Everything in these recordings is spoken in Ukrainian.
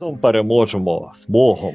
Разом переможемо з Богом.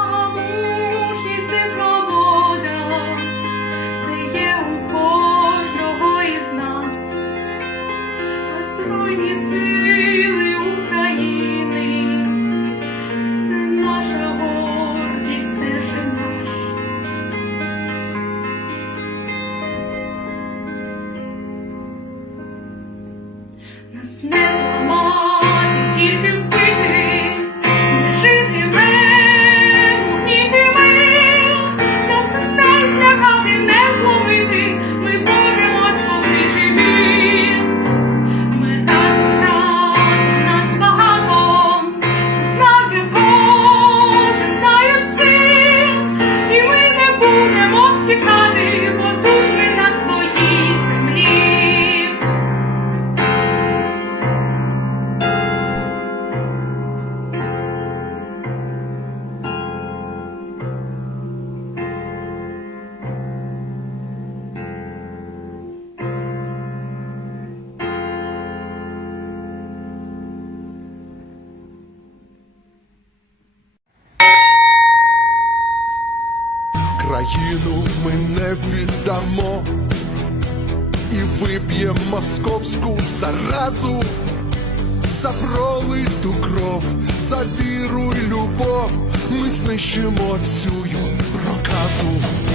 Smell more. Україну ми не віддамо і вип'є московську заразу, за пролиту кров, за віру й любов, ми знищимо цю проказу.